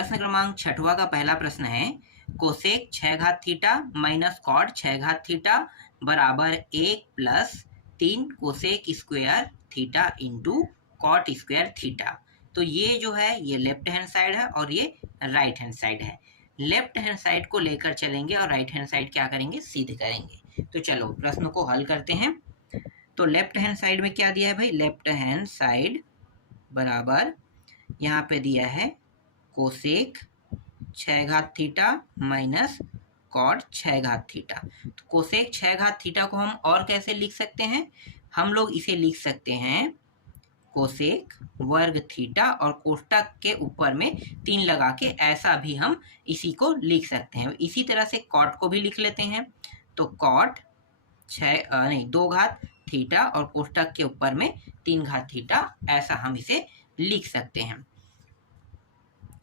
प्रश्न क्रमांक 6वां का पहला प्रश्न है कोसेक 6 घात थीटा माइनस कॉट 6 घात थीटा बराबर 1 plus 3 cosec square theta into cot square theta. तो ये जो है ये लेफ्ट हैंड साइड है और ये राइट हैंड साइड है। लेफ्ट हैंड साइड को लेकर चलेंगे और राइट हैंड साइड क्या करेंगे, सिद्ध करेंगे। तो चलो प्रश्न को हल करते हैं। तो लेफ्ट हैंड साइड में क्या दिया है भाई, लेफ्ट हैंड साइड बराबर यहाँ पे दिया है कोसेक 6 घात थीटा माइनस कॉट 6 घात थीटा। तो कोसेक 6 घात थीटा को हम और कैसे लिख सकते हैं, हम लोग इसे लिख सकते हैं कोसेक वर्ग थीटा और कोष्टक के ऊपर में 3 लगा के, ऐसा भी हम इसी को लिख सकते हैं। इसी तरह से कॉट को भी लिख लेते हैं। तो कॉट 2 घात थीटा और कोष्टक के ऊपर में 3 घात थीटा, ऐसा हम इसे लिख सकते हैं।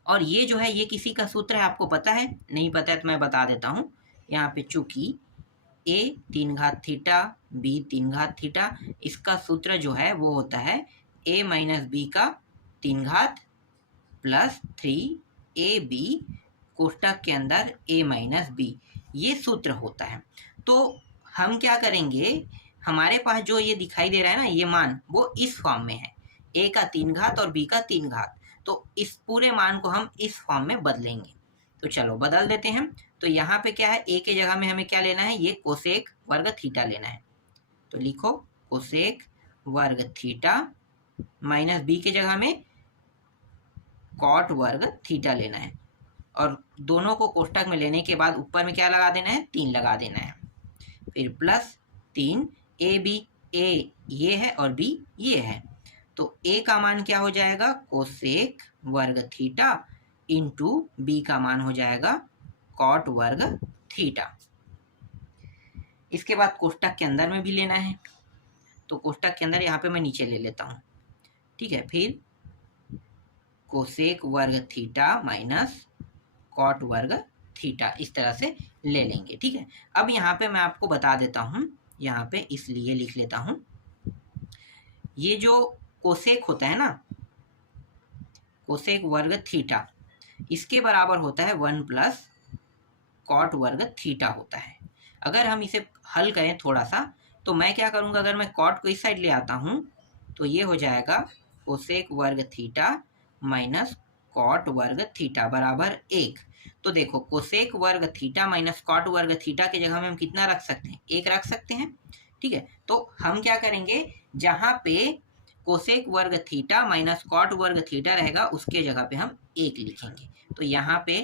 और ये जो है ये किसी का सूत्र है, आपको पता है? नहीं पता है तो मैं बता देता हूँ। यहाँ पे चूंकि a 3 घात थीटा b 3 घात थीटा, इसका सूत्र जो है वो होता है a माइनस बी का 3 घात प्लस 3ab कोष्टक के अंदर a माइनस बी, ये सूत्र होता है। तो हम क्या करेंगे, हमारे पास जो ये दिखाई दे रहा है ना, ये मान वो इस फॉर्म में है, a का 3 घात और b का 3 घात। तो इस पूरे मान को हम इस फॉर्म में बदलेंगे। तो चलो बदल देते हैं। तो यहाँ पे क्या है, a के जगह में हमें क्या लेना है, ये कोसेक वर्ग थीटा लेना है। तो लिखो कोसेक वर्ग थीटा माइनस b के जगह में कॉट वर्ग थीटा लेना है। और दोनों को कोष्टक में लेने के बाद ऊपर में क्या लगा देना है, 3 लगा देना है। फिर प्लस 3 ab, a ये है और b ये है। तो a का मान क्या हो जाएगा, कोसेक वर्ग थीटा इंटू b का मान हो जाएगा कॉट वर्ग थीटा। इसके बाद कोष्टक के अंदर में भी लेना है। तो कोष्टक के अंदर यहाँ पे मैं नीचे ले लेता हूँ, ठीक है। फिर कोसेक वर्ग थीटा माइनस कॉट वर्ग थीटा, इस तरह से ले लेंगे, ठीक है। अब यहाँ पे मैं आपको बता देता हूँ, यहाँ पे इसलिए लिख लेता हूँ, ये जो कोसेक होता है ना, कोसेक वर्ग थीटा, इसके बराबर होता है 1 प्लस कॉट वर्ग थीटा होता है। अगर हम इसे हल करें थोड़ा सा, तो मैं क्या करूँगा, अगर मैं कॉट को इस साइड ले आता हूँ तो ये हो जाएगा कोसेक वर्ग थीटा माइनस कॉट वर्ग थीटा बराबर 1। तो देखो कोसेक वर्ग थीटा माइनस कॉट वर्ग थीटा के जगह में हम कितना रख सकते हैं, 1 रख सकते हैं, ठीक है। तो हम क्या करेंगे, जहाँ पे कोसेक वर्ग थीटा माइनस कॉट वर्ग थीटा रहेगा उसके जगह पे हम 1 लिखेंगे। तो यहाँ पे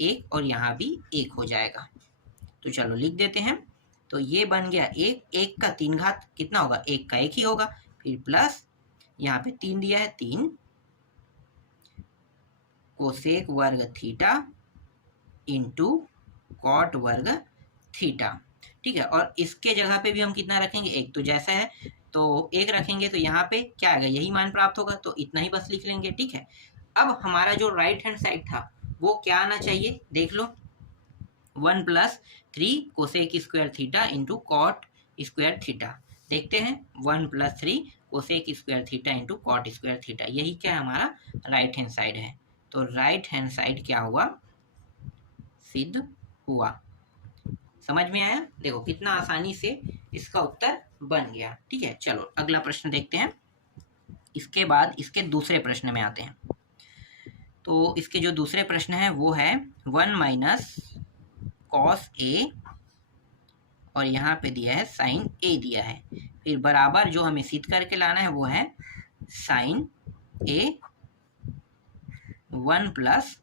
1 और यहाँ भी 1 हो जाएगा। तो चलो लिख देते हैं। तो ये बन गया 1, 1 का 3 घात कितना होगा, 1 का 1 ही होगा। फिर प्लस यहाँ पे 3 दिया है, 3 कोसेक वर्ग थीटा इंटू कॉट वर्ग थीटा, ठीक है। और इसके जगह पे भी हम कितना रखेंगे, 1। तो जैसा है तो 1 रखेंगे, तो यहाँ पे क्या आएगा, यही मान प्राप्त होगा। तो इतना ही बस लिख लेंगे, ठीक है। अब हमारा जो राइट हैंड साइड था वो क्या आना चाहिए, देख लो, 1 plus 3 cosec square theta into cot square theta. देखते हैं, 1 plus 3 cosec square theta into cot square theta, यही क्या है, हमारा राइट हैंड साइड है। तो राइट हैंड साइड क्या हुआ, सिद्ध हुआ। समझ में आया? देखो कितना आसानी से इसका उत्तर बन गया, ठीक है। चलो अगला प्रश्न देखते हैं। इसके बाद इसके दूसरे प्रश्न में आते हैं। तो इसके जो दूसरे प्रश्न है वो है 1 माइनस कॉस ए और यहाँ पे दिया है साइन ए दिया है। फिर बराबर जो हमें सिद्ध करके लाना है वो है sign A 1 plus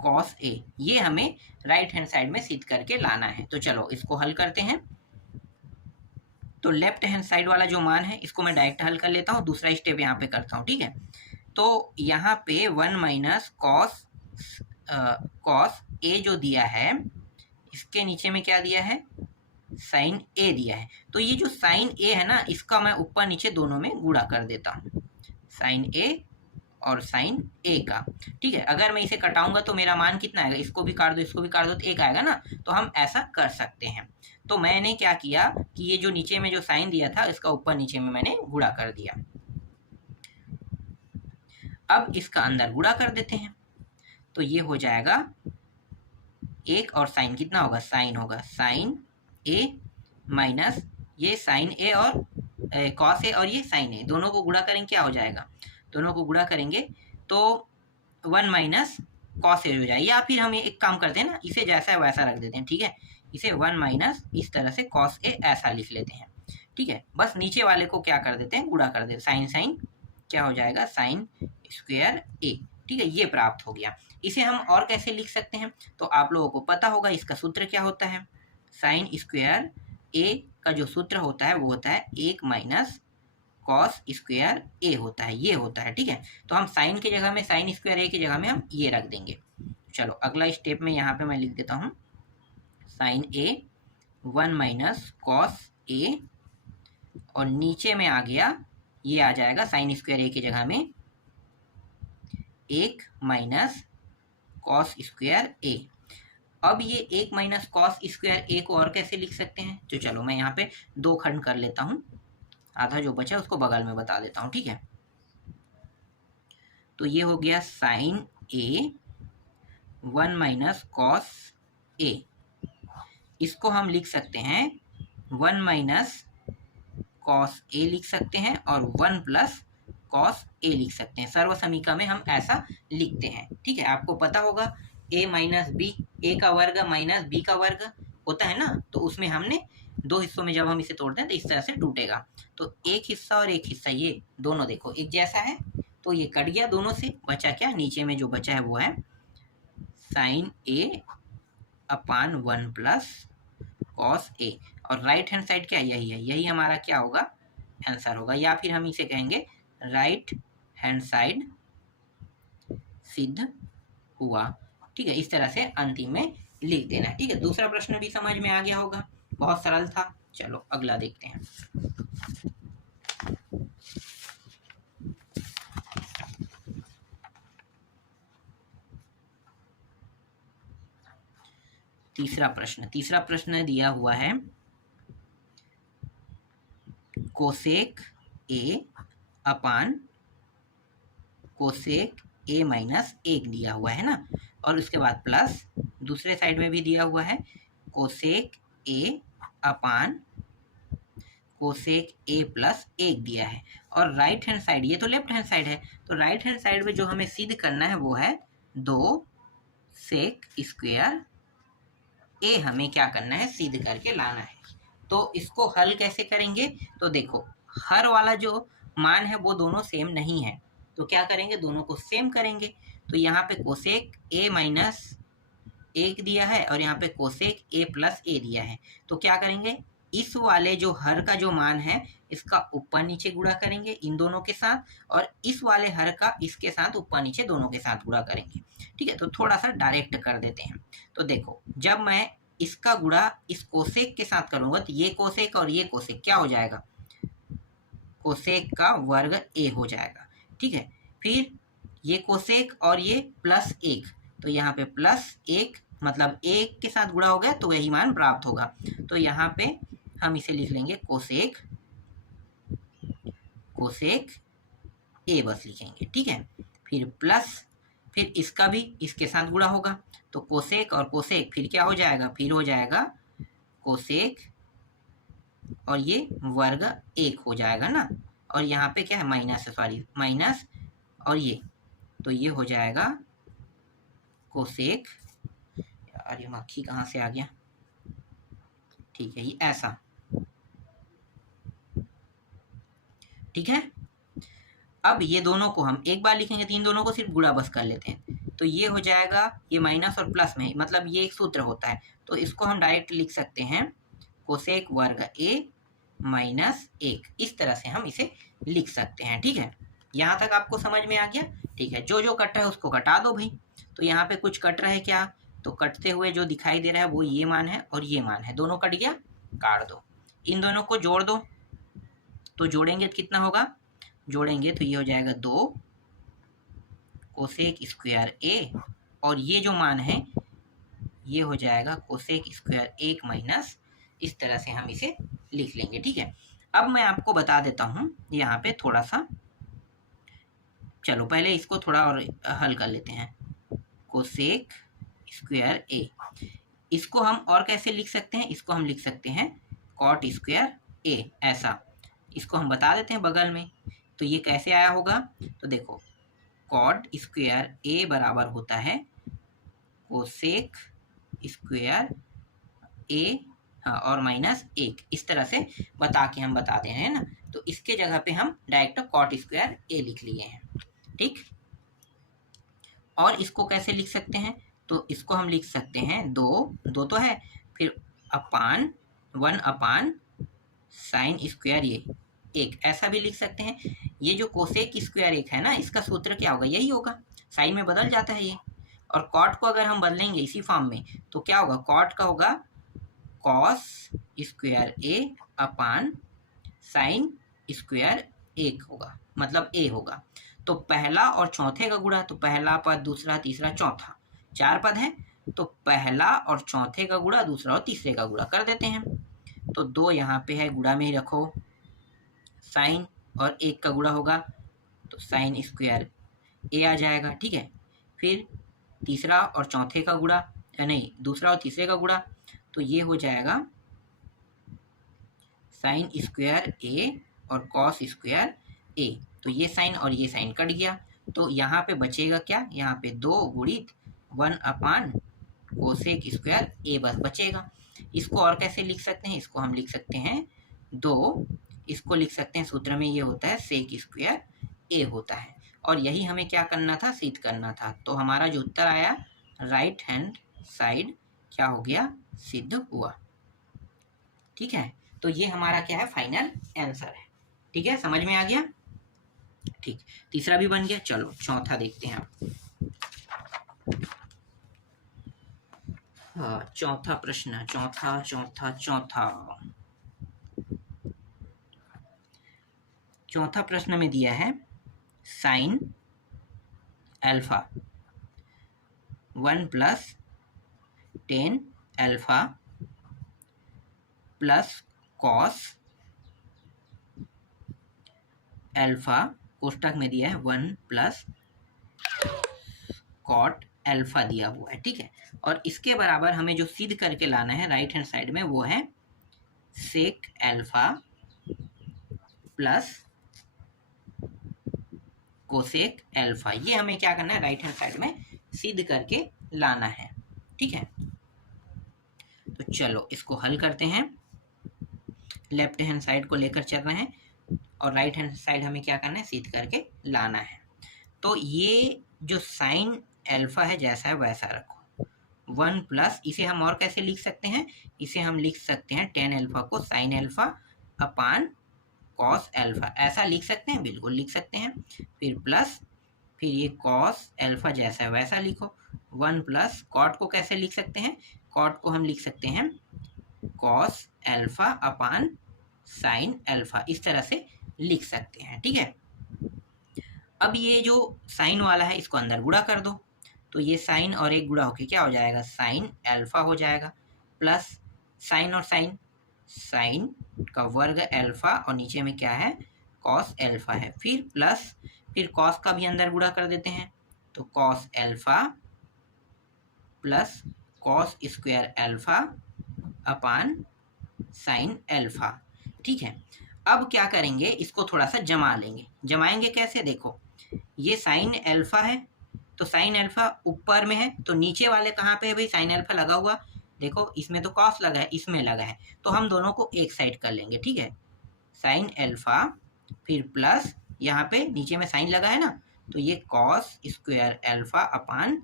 cos A, ये हमें राइट हैंड साइड में सिद्ध करके लाना है। तो चलो इसको हल करते हैं। तो लेफ्ट हैंड साइड वाला जो मान है इसको मैं डायरेक्ट हल कर लेता हूँ, दूसरा स्टेप यहाँ पे करता हूँ, ठीक है। तो यहाँ पे 1 माइनस कॉस ए जो दिया है, इसके नीचे में क्या दिया है, साइन ए दिया है। तो ये जो साइन ए है ना, इसका मैं ऊपर नीचे दोनों में गुणा कर देता हूँ, साइन ए और साइन ए का, ठीक है। अगर मैं इसे कटाऊंगा तो मेरा मान कितना आएगा, इसको भी काट दो इसको भी काट दो तो 1 आएगा ना। तो हम ऐसा कर सकते हैं। तो मैंने क्या किया कि ये जो नीचे में जो साइन दिया था इसका ऊपर नीचे में मैंने गुणा कर दिया। अब इसका अंदर गुणा कर देते हैं। तो ये हो जाएगा एक और साइन कितना होगा, साइन होगा साइन ए माइनस ये साइन ए और कॉस ए और ये साइन ए, दोनों को गुणा करेंगे क्या हो जाएगा, दोनों को गुणा करेंगे तो 1 माइनस कॉस ए हो जाएगा। या फिर हम एक काम करते हैं ना, इसे जैसा है वैसा रख देते हैं, ठीक है, इसे 1 माइनस इस तरह से कॉस ए ऐसा लिख लेते हैं, ठीक है। बस नीचे वाले को क्या कर देते हैं, गुणा कर देते हैं, साइन साइन क्या हो जाएगा, साइन स्क्वायर ए, ठीक है, ये प्राप्त हो गया। इसे हम और कैसे लिख सकते हैं, तो आप लोगों को पता होगा इसका सूत्र क्या होता है, साइन स्क्वायर ए का जो सूत्र होता है वो होता है 1 माइनस कॉस स्क्वायर ए होता है, ये होता है, ठीक है। तो हम साइन की जगह में, साइन स्क्वायर ए की जगह में हम ये रख देंगे। चलो अगला स्टेप में यहाँ पे मैं लिख देता हूँ sign A 1 minus cos A, और नीचे में आ गया, ये आ जाएगा साइन स्क्वायर ए की जगह में 1 माइनस कॉस स्क्वायर ए। अब ये 1 माइनस कॉस स्क्वायर ए को और कैसे लिख सकते हैं, तो चलो मैं यहाँ पे 2 खंड कर लेता हूँ, आधा जो बचा है उसको बगल में बता देता हूँ, ठीक है। तो ये हो गया sign A 1 minus cos A, इसको हम लिख सकते हैं 1 माइनस कॉस ए लिख सकते हैं और 1 प्लस कॉस ए लिख सकते हैं। सर्व समीकरण में हम ऐसा लिखते हैं, ठीक है। आपको पता होगा ए माइनस बी, ए का वर्ग माइनस बी का वर्ग होता है ना, तो उसमें हमने 2 हिस्सों में जब हम इसे तोड़ते हैं तो इस तरह से टूटेगा। तो एक हिस्सा और एक हिस्सा ये दोनों देखो एक जैसा है, तो ये कट गया दोनों से, बचा क्या, नीचे में जो बचा है वो है sign A upon 1 plus cos A, और राइट हैंड साइड क्या यही है, यही हमारा क्या होगा, आंसर होगा। या फिर हम इसे कहेंगे राइट हैंड साइड सिद्ध हुआ, ठीक है। इस तरह से अंतिम में लिख देना, ठीक है। दूसरा प्रश्न भी समझ में आ गया होगा, बहुत सरल था। चलो अगला देखते हैं। तीसरा प्रश्न दिया हुआ है कोसेक ए अपान कोसेक ए माइनस 1 दिया हुआ है ना, और उसके बाद प्लस दूसरे साइड में भी दिया हुआ है कोसेक ए अपान कोसेक ए प्लस 1 दिया है, और राइट हैंड साइड, ये तो लेफ्ट हैंड साइड है, तो राइट हैंड साइड में जो हमें सिद्ध करना है वो है 2 सेक स्क्वायर ए, हमें क्या करना है, सिद्ध करके लाना है। तो इसको हल कैसे करेंगे, तो देखो हर वाला जो मान है वो दोनों सेम नहीं है, तो क्या करेंगे, दोनों को सेम करेंगे। तो यहाँ पे कोसेक ए माइनस 1 दिया है और यहाँ पे कोसेक ए प्लस ए दिया है, तो क्या करेंगे, इस वाले जो हर का जो मान है इसका ऊपर नीचे गुणा करेंगे इन दोनों के साथ, और इस वाले हर का इसके साथ ऊपर नीचे दोनों के साथ गुणा करेंगे, ठीक है। तो थोड़ा सा डायरेक्ट कर देते हैं। तो देखो जब मैं इसका गुणा इस कोसेक के साथ करूंगा तो ये कोसेक और ये कोसेक क्या हो जाएगा, कोसेक का वर्ग ए हो जाएगा, ठीक है। फिर ये कोसेक और ये प्लस 1, तो यहाँ पे प्लस 1 मतलब 1 के साथ गुणा हो गया तो वही मान प्राप्त होगा। तो यहाँ पे हम इसे लिख लेंगे कोसेक ए बस लिखेंगे, ठीक है। फिर प्लस, फिर इसका भी इसके साथ गुणा होगा, तो कोसेक और कोसेक फिर क्या हो जाएगा, फिर हो जाएगा कोसेक और ये वर्ग 1 हो जाएगा ना, और यहाँ पे क्या है माइनस, सॉरी माइनस, और ये तो ये हो जाएगा कोसेक, यार ये मक्खी कहाँ से आ गया, ठीक है, ये ऐसा, ठीक है। अब ये दोनों को हम एक बार लिखेंगे, तीन दोनों को सिर्फ गुणा बस कर लेते हैं, तो ये हो जाएगा, ये माइनस और प्लस में मतलब ये एक सूत्र होता है, तो इसको हम डायरेक्ट लिख सकते हैं कोसेक वर्ग ए माइनस 1, इस तरह से हम इसे लिख सकते हैं, ठीक है। यहाँ तक आपको समझ में आ गया, ठीक है। जो जो कट रहा है उसको कटा दो भाई। तो यहाँ पे कुछ कट रहा है क्या, तो कटते हुए जो दिखाई दे रहा है वो ये मान है और ये मान है, दोनों कट गया, काट दो। इन दोनों को जोड़ दो, तो जोड़ेंगे तो कितना होगा, जोड़ेंगे तो ये हो जाएगा 2 कोसेक स्क्वायर ए, और ये जो मान है ये हो जाएगा कोसेक स्क्वायर 1 माइनस, इस तरह से हम इसे लिख लेंगे, ठीक है। अब मैं आपको बता देता हूँ यहाँ पे थोड़ा सा, चलो पहले इसको थोड़ा और हल कर लेते हैं। कोसेक स्क्वायर ए। इसको हम और कैसे लिख सकते हैं, इसको हम लिख सकते हैं कॉट स्क्वायर ए, ऐसा इसको हम बता देते हैं बगल में। तो ये कैसे आया होगा, तो देखो कॉट स्क्वायर ए बराबर होता है कोसेक स्क्वायर ए, हाँ, और माइनस 1, इस तरह से बता के हम बता दे रहे हैं ना। तो इसके जगह पे हम डायरेक्ट कॉट स्क्वायर ए लिख लिए हैं, ठीक। और इसको कैसे लिख सकते हैं, तो इसको हम लिख सकते हैं दो तो है, फिर अपान 1 अपान साइन स्क्वायर ये 1, ऐसा भी लिख सकते हैं। ये जो कोसेक स्क्वायर 1 है ना, इसका सूत्र क्या होगा, यही होगा, साइन में बदल जाता है ये। और कॉट को अगर हम बदलेंगे इसी फॉर्म में तो क्या होगा, कॉट का होगा कॉस स्क्वायर ए अपान साइन स्क्वायर 1 होगा, मतलब ए होगा। तो पहला और चौथे का गुणा, तो पहला पद, दूसरा, तीसरा, चौथा, 4 पद हैं, तो पहला और चौथे का गुणा, दूसरा और तीसरे का गुणा कर देते हैं। तो 2 यहाँ पे है, गुणा में ही रखो, साइन और 1 का गुणा होगा तो साइन स्क्वायर ए आ जाएगा, ठीक है। फिर तीसरा और चौथे का गुणा, नहीं, दूसरा और तीसरे का गुणा, तो ये हो जाएगा साइन स्क्वायर ए और कॉस स्क्वायर ए। तो ये साइन और ये साइन कट गया, तो यहाँ पे बचेगा क्या, यहाँ पे 2 गुणित 1 अपान कोसेक स्क्वायर ए बस बचेगा। इसको और कैसे लिख सकते हैं, इसको हम लिख सकते हैं 2, इसको लिख सकते हैं, सूत्र में ये होता है सेक स्क्वायर ए होता है। और यही हमें क्या करना था, सिद्ध करना था। तो हमारा जो उत्तर आया राइट हैंड साइड क्या हो गया, सिद्ध हुआ, ठीक है। तो ये हमारा क्या है, फाइनल आंसर है, ठीक है, समझ में आ गया, ठीक। तीसरा भी बन गया, चलो चौथा देखते हैं आप। हाँ, चौथा प्रश्न, चौथा प्रश्न में दिया है sine alpha 1 plus 10 alpha plus cos alpha, कोष्टक में दिया है 1 प्लस कॉट अल्फा दिया हुआ है, ठीक है। और इसके बराबर हमें जो सिद्ध करके लाना है राइट हैंड साइड में, वो है sec alpha plus cosec alpha. ये हमें क्या करना है, राइट हैंड साइड में सिद्ध करके लाना है, ठीक है। तो चलो इसको हल करते हैं। लेफ्ट हैंड साइड को लेकर चल रहे हैं और राइट हैंड साइड हमें क्या करना है, सिद्ध करके लाना है। तो ये जो साइन अल्फा है जैसा है वैसा रखो, 1 प्लस, इसे हम और कैसे लिख सकते हैं, इसे हम लिख सकते हैं 10 अल्फा को साइन अल्फा अपान कॉस अल्फा, ऐसा लिख सकते हैं, बिल्कुल लिख सकते हैं। फिर प्लस, फिर ये कॉस अल्फा जैसा है वैसा लिखो, 1 प्लस कॉट को कैसे लिख सकते हैं, कॉट को हम लिख सकते हैं कॉस अल्फा अपान साइन अल्फा, इस तरह से लिख सकते हैं, ठीक है। अब ये जो साइन वाला है इसको अंदर गुणा कर दो, तो ये साइन और एक गुणा होके क्या हो जाएगा, साइन अल्फा हो जाएगा, प्लस साइन और साइन, साइन का वर्ग अल्फा और नीचे में क्या है, कॉस अल्फा है, फिर प्लस, फिर कॉस का भी अंदर गुणा कर देते हैं, तो cos alpha plus cos square alpha अपान साइन अल्फा, ठीक है। अब क्या करेंगे, इसको थोड़ा सा जमा लेंगे, जमाएंगे कैसे, देखो ये साइन अल्फा है, तो साइन अल्फा ऊपर में है, तो नीचे वाले कहाँ पे है भाई, साइन अल्फा लगा हुआ, देखो इसमें तो कॉस लगा है, इसमें लगा है, तो हम दोनों को एक साइड कर लेंगे, ठीक है। साइन अल्फा फिर प्लस यहाँ पे नीचे में साइन लगा है ना, तो ये कॉस स्क्वायर अल्फा अपान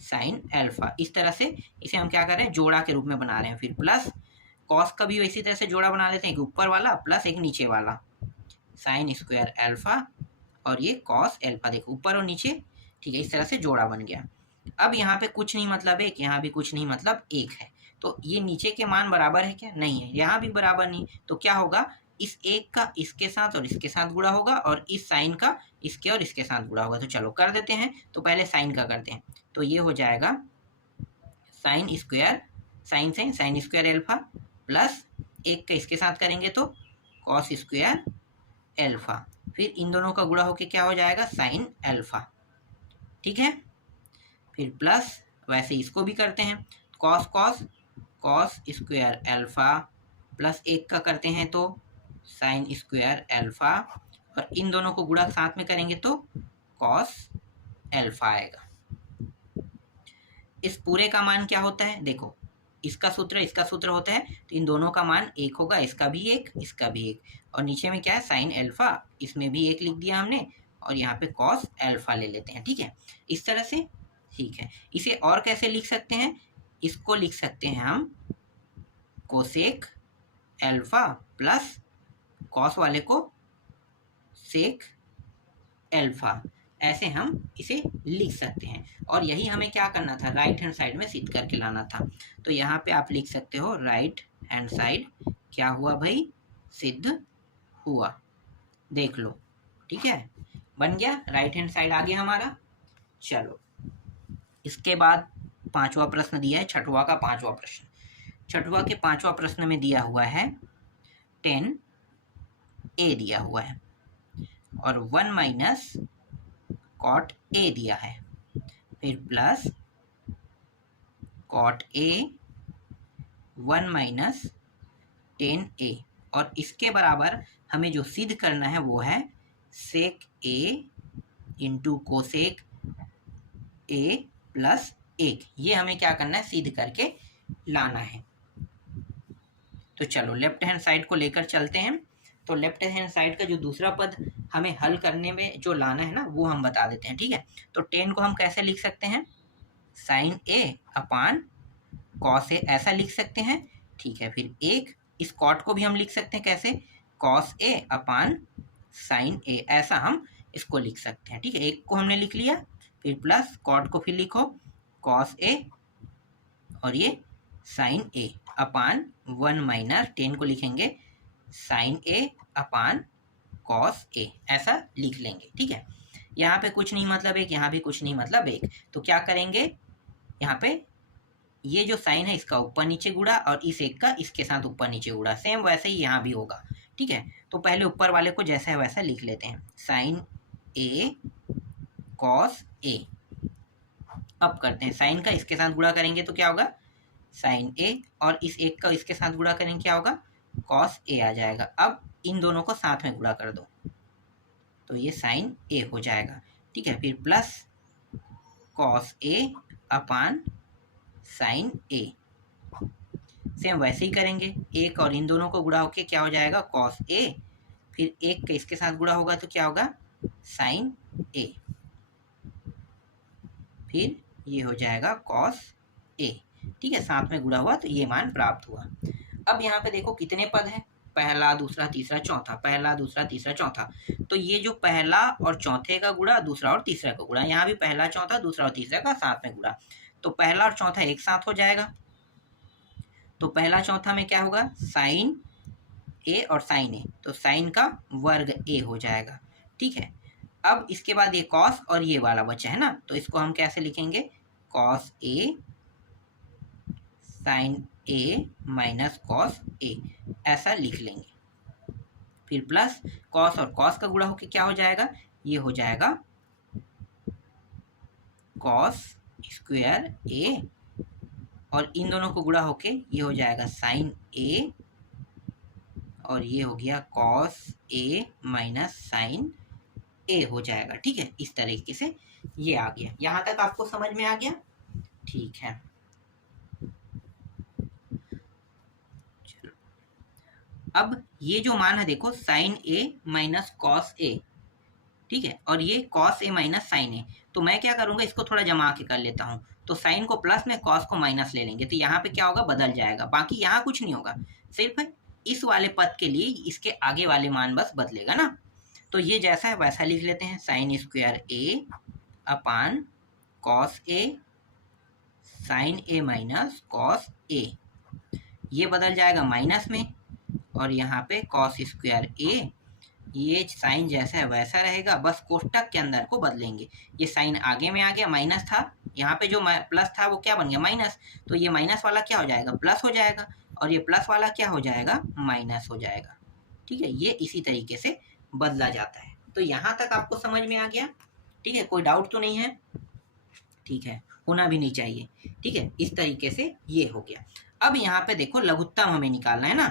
साइन अल्फा, इस तरह से इसे हम क्या कर रहे हैं, जोड़ा के रूप में बना रहे हैं। फिर प्लस कॉस का भी इसी तरह से जोड़ा बना लेते हैं, एक ऊपर वाला प्लस एक नीचे वाला, साइन स्क्वायर अल्फा और ये कॉस अल्फा, देखो ऊपर और नीचे, ठीक है, इस तरह से जोड़ा बन गया। अब यहाँ पे कुछ नहीं मतलब एक, यहाँ भी कुछ नहीं मतलब एक है, तो ये नीचे के मान बराबर है क्या, नहीं है, यहाँ भी बराबर नहीं, तो क्या होगा, इस एक का इसके साथ और इसके साथ गुणा होगा और इस साइन का इसके और इसके साथ गुणा होगा। तो चलो कर देते हैं, तो पहले साइन का करते हैं, तो ये हो जाएगा sine square, sine sine sine square alpha plus एक का इसके साथ करेंगे तो कॉस स्क्वायर अल्फा, फिर इन दोनों का गुणा होके क्या हो जाएगा, साइन अल्फा, ठीक है। फिर प्लस वैसे इसको भी करते हैं, cos cos cos square alpha plus 1 का करते हैं तो साइन स्क्वायर अल्फा, और इन दोनों को गुणा साथ में करेंगे तो कॉस अल्फा आएगा। इस पूरे का मान क्या होता है, देखो इसका सूत्र होता है, तो इन दोनों का मान 1 होगा, इसका भी 1 इसका भी 1, और नीचे में क्या है साइन अल्फा, इसमें भी 1 लिख दिया हमने, और यहाँ पे कॉस अल्फा ले लेते हैं। ठीक है, इस तरह से। ठीक है, इसे और कैसे लिख सकते हैं, इसको लिख सकते हैं हम कोसेक अल्फा प्लस कॉस वाले को सेक अल्फा, ऐसे हम इसे लिख सकते हैं। और यही हमें क्या करना था, राइट हैंड साइड में सिद्ध करके लाना था। तो यहाँ पे आप लिख सकते हो राइट हैंड साइड क्या हुआ भाई, सिद्ध हुआ, देख लो। ठीक है, बन गया, राइट हैंड साइड आ गया हमारा। चलो इसके बाद पांचवा प्रश्न दिया है, छठवां का पांचवा प्रश्न। छठवां के पांचवा प्रश्न में दिया हुआ है 10a दिया हुआ है और 1 माइनस कॉट ए दिया है, फिर plus cot A 1 minus 10a, और इसके बराबर हमें जो सिद्ध करना है वो है सेक ए इंटू कोसेक ए प्लस 1। ये हमें क्या करना है, सिद्ध करके लाना है। तो चलो लेफ्ट हैंड साइड को लेकर चलते हैं। तो लेफ्ट हैंड साइड का जो दूसरा पद हमें हल करने में जो लाना है ना, वो हम बता देते हैं। ठीक है, तो 10 को हम कैसे लिख सकते हैं, sign A upon cos A, ऐसा लिख सकते हैं। ठीक है, फिर एक इस कॉट को भी हम लिख सकते हैं कैसे, कॉस ए अपान साइन ए, ऐसा हम इसको लिख सकते हैं। ठीक है, एक को हमने लिख लिया, फिर प्लस कॉट को फिर लिखो कॉस ए और ये साइन ए अपान 1 माइनस 10 को लिखेंगे sign A upon cos A, ऐसा लिख लेंगे। ठीक है, यहाँ पे कुछ नहीं मतलब एक, यहाँ भी कुछ नहीं मतलब एक, तो क्या करेंगे, यहाँ पे ये जो साइन है इसका ऊपर नीचे गुणा और इस एक का इसके साथ ऊपर नीचे गुणा, सेम वैसे ही यहाँ भी होगा। ठीक है, तो पहले ऊपर वाले को जैसा है वैसा लिख लेते हैं, साइन ए कॉस ए। अब करते हैं साइन का इसके साथ गुणा करेंगे तो क्या होगा साइन ए, और इस एक का इसके साथ गुणा करेंगे क्या होगा कॉस ए आ जाएगा। अब इन दोनों को साथ में गुणा कर दो तो ये साइन ए हो जाएगा। ठीक है, फिर plus cos A upon sign A, same वैसे ही करेंगे, एक और इन दोनों को गुणा होके क्या हो जाएगा कॉस ए, फिर एक का इसके साथ गुणा होगा तो क्या होगा साइन ए, फिर ये हो जाएगा कॉस ए। ठीक है, साथ में गुणा हुआ तो ये मान प्राप्त हुआ। अब यहाँ पे देखो कितने पद हैं, पहला दूसरा तीसरा चौथा, पहला दूसरा तीसरा चौथा, तो ये जो पहला और चौथे का गुणा, दूसरा और तीसरा का गुणा, यहाँ भी पहला चौथा दूसरा और तीसरा का साथ में गुणा, तो पहला और चौथा एक साथ हो जाएगा। तो पहला चौथा में क्या होगा साइन ए और साइन ए, तो साइन का वर्ग ए हो जाएगा। ठीक है, अब इसके बाद ये कॉस और ये वाला बचा है ना, तो इसको हम कैसे लिखेंगे cos A sign A minus cos A, ऐसा लिख लेंगे। फिर प्लस कॉस और कॉस का गुणा होके क्या हो जाएगा, ये हो जाएगा कॉस स्क्वायर ए, और इन दोनों को गुणा होके ये हो जाएगा साइन ए, और ये हो गया कॉस ए माइनस साइन ए हो जाएगा। ठीक है, इस तरीके से ये आ गया। यहाँ तक आपको समझ में आ गया। ठीक है, चलो अब ये जो मान है देखो sign A minus cos A, ठीक है, और ये कॉस ए माइनस साइन ए, तो मैं क्या करूंगा इसको थोड़ा जमा के कर लेता हूँ, तो साइन को प्लस में कॉस को माइनस ले लेंगे, तो यहाँ पे क्या होगा बदल जाएगा, बाकी यहाँ कुछ नहीं होगा, सिर्फ इस वाले पद के लिए इसके आगे वाले मान बस बदलेगा ना। तो ये जैसा है वैसा लिख लेते हैं, sine square A upon cos A sign A minus cos A, ये बदल जाएगा माइनस में, और यहाँ पे कॉस स्क्वायर ए, ये साइन जैसा है वैसा रहेगा, बस कोष्टक के अंदर को बदलेंगे। ये साइन आगे में आ गया, माइनस था, यहाँ पे जो प्लस था वो क्या बन गया माइनस, तो ये माइनस वाला क्या हो जाएगा प्लस हो जाएगा, और ये प्लस वाला क्या हो जाएगा माइनस हो जाएगा। ठीक है, ये इसी तरीके से बदला जाता है। तो यहाँ तक आपको समझ में आ गया। ठीक है, कोई डाउट तो नहीं है। ठीक है, होना भी नहीं चाहिए। ठीक है, इस तरीके से ये हो गया। अब यहाँ पे देखो लघुत्तम हमें निकालना है ना,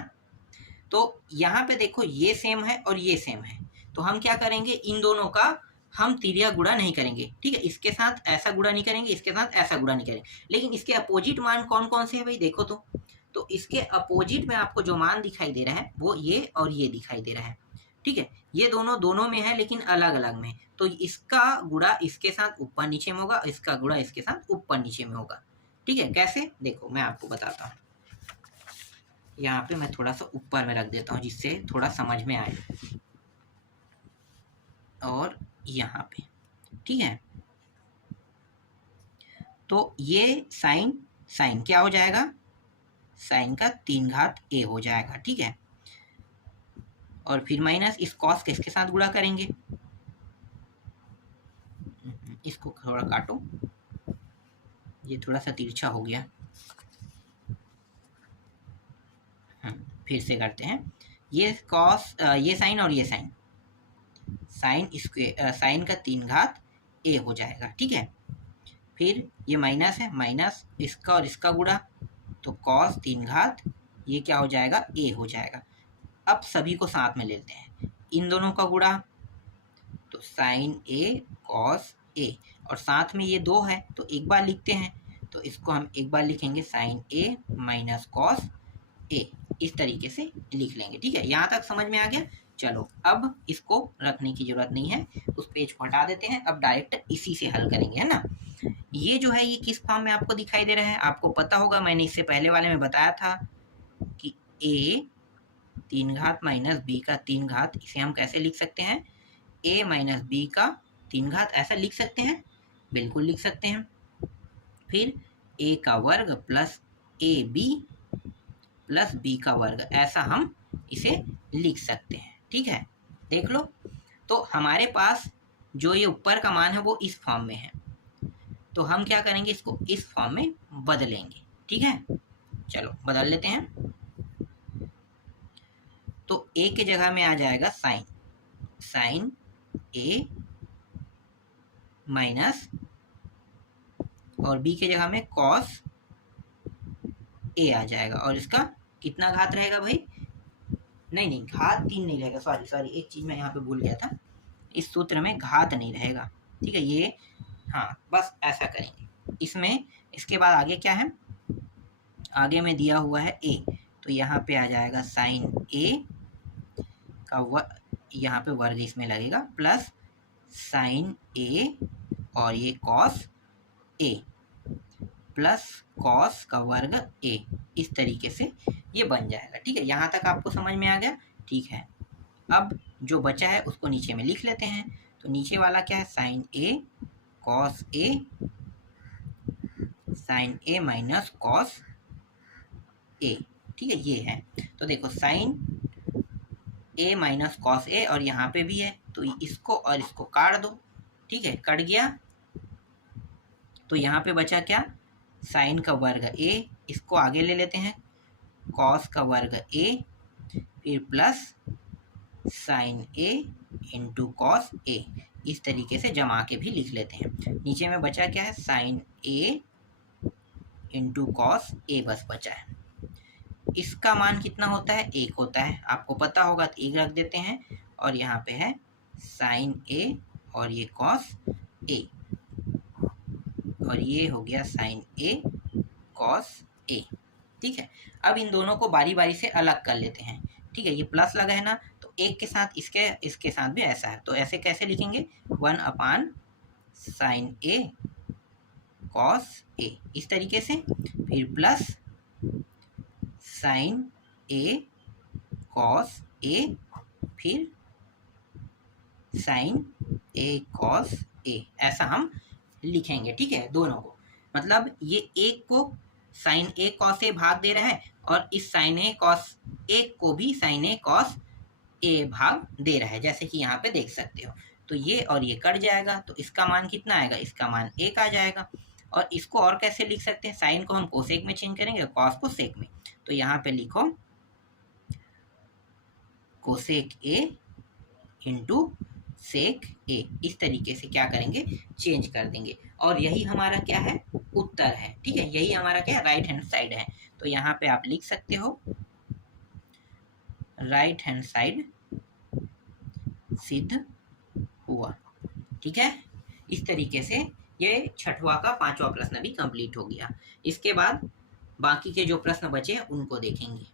तो यहाँ पे देखो ये सेम है और ये सेम है, तो हम क्या करेंगे, इन दोनों का हम तिर्या गुणा नहीं करेंगे। ठीक है, इसके साथ ऐसा गुणा नहीं करेंगे, इसके साथ ऐसा गुणा नहीं करेंगे, लेकिन इसके अपोजिट मान कौन कौन से हैं भाई, देखो तो इसके अपोजिट में आपको जो मान दिखाई दे रहा है वो ये और ये दिखाई दे रहा है। ठीक है, ये दोनों में है लेकिन अलग अलग में, तो इसका गुणा इसके साथ ऊपर नीचे में होगा, इसका गुणा इसके साथ ऊपर नीचे में होगा। ठीक है, कैसे, देखो मैं आपको बताता हूँ। यहाँ पे मैं थोड़ा सा ऊपर में रख देता हूँ जिससे थोड़ा समझ में आए, और यहाँ पे, ठीक है, तो ये साइन क्या हो जाएगा, साइन का 3 घात a हो जाएगा। ठीक है, और फिर माइनस इस कॉस के इसके साथ गुणा करेंगे, इसको थोड़ा काटो, ये थोड़ा सा तिरछा हो गया, फिर से करते हैं, ये कॉस, ये साइन और ये साइन का 3 घात a हो जाएगा। ठीक है, फिर ये माइनस है, माइनस इसका और इसका गुणा, तो कॉस 3 घात ये क्या हो जाएगा, a हो जाएगा। अब सभी को साथ में लेते हैं, इन दोनों का गुणा, तो साइन a कॉस a, और साथ में ये 2 है तो एक बार लिखते हैं, तो इसको हम एक बार लिखेंगे sine a minus cos a, इस तरीके से लिख लेंगे। ठीक है, यहाँ तक समझ में आ गया। चलो अब इसको रखने की जरूरत नहीं है, उस पेज को हटा देते हैं, अब डायरेक्ट इसी से हल करेंगे, है ना। ये जो है ये किस फॉर्म में आपको दिखाई दे रहा है, आपको पता होगा, मैंने इससे पहले वाले में बताया था कि a 3 घात माइनस b का 3 घात, इसे हम कैसे लिख सकते हैं, a माइनस b का 3 घात, ऐसा लिख सकते हैं, बिल्कुल लिख सकते हैं। फिर a का वर्ग प्लस ab प्लस b का वर्ग, ऐसा हम इसे लिख सकते हैं। ठीक है, देख लो, तो हमारे पास जो ये ऊपर का मान है वो इस फॉर्म में है, तो हम क्या करेंगे, इसको इस फॉर्म में बदलेंगे। ठीक है, चलो बदल लेते हैं, तो a के जगह में आ जाएगा साइन a माइनस, और b के जगह में कॉस a आ जाएगा, और इसका कितना घात रहेगा भाई, नहीं घात 3 नहीं रहेगा, सॉरी एक चीज मैं यहाँ पे भूल गया था, इस सूत्र में घात नहीं रहेगा। ठीक है, ये हाँ बस ऐसा करेंगे इसमें। इसके बाद आगे क्या है, आगे में दिया हुआ है a, तो यहाँ पे आ जाएगा साइन a का यहाँ पे वर्ग इसमें लगेगा, प्लस साइन a और ये कॉस a प्लस कॉस का वर्ग a, इस तरीके से ये बन जाएगा। ठीक है, यहाँ तक आपको समझ में आ गया। ठीक है, अब जो बचा है उसको नीचे में लिख लेते हैं, तो नीचे वाला क्या है, sine a cos a, sine a minus cos a। ठीक है, ये है, तो देखो sine a minus cos a, और यहाँ पे भी है, तो इसको और इसको काट दो। ठीक है, कट गया, तो यहाँ पे बचा क्या, साइन का वर्ग a, इसको आगे ले लेते हैं, कॉस का वर्ग a, फिर plus sign a into cos a, इस तरीके से जमा के भी लिख लेते हैं। नीचे में बचा क्या है, sine a into cos a बस बचा है। इसका मान कितना होता है, 1 होता है, आपको पता होगा, तो 1 रख देते हैं, और यहाँ पे है साइन a और ये कॉस a, और ये हो गया साइन a कॉस a। ठीक है, अब इन दोनों को बारी बारी से अलग कर लेते हैं। ठीक है, ये प्लस लगा है ना, तो एक के साथ इसके साथ भी ऐसा है, तो ऐसे कैसे लिखेंगे, 1 अपान साइन a कॉस a, इस तरीके से, फिर plus sign a cos a, फिर साइन a कॉस a, ऐसा हम लिखेंगे। ठीक है, दोनों को, मतलब ये एक को साइन a कॉस a भाग दे रहा है, और इस साइन a कॉस a को भी साइन a कॉस a भाग दे रहा है, जैसे कि यहाँ पे देख सकते हो। तो ये और ये कट जाएगा, तो इसका मान कितना आएगा, इसका मान 1 आ जाएगा। और इसको और कैसे लिख सकते हैं, साइन को हम कोसेक में चेंज करेंगे, कॉस को सेक में, तो यहाँ पे लिखो कोसेक a इंटू सेक ए, इस तरीके से क्या करेंगे, चेंज कर देंगे। और यही हमारा क्या है, उत्तर है। ठीक है, यही हमारा क्या राइट हैंड साइड है। तो यहाँ पे आप लिख सकते हो राइट हैंड साइड सिद्ध हुआ। ठीक है, इस तरीके से ये छठवां का पांचवा प्रश्न भी कंप्लीट हो गया। इसके बाद बाकी के जो प्रश्न बचे उनको देखेंगे।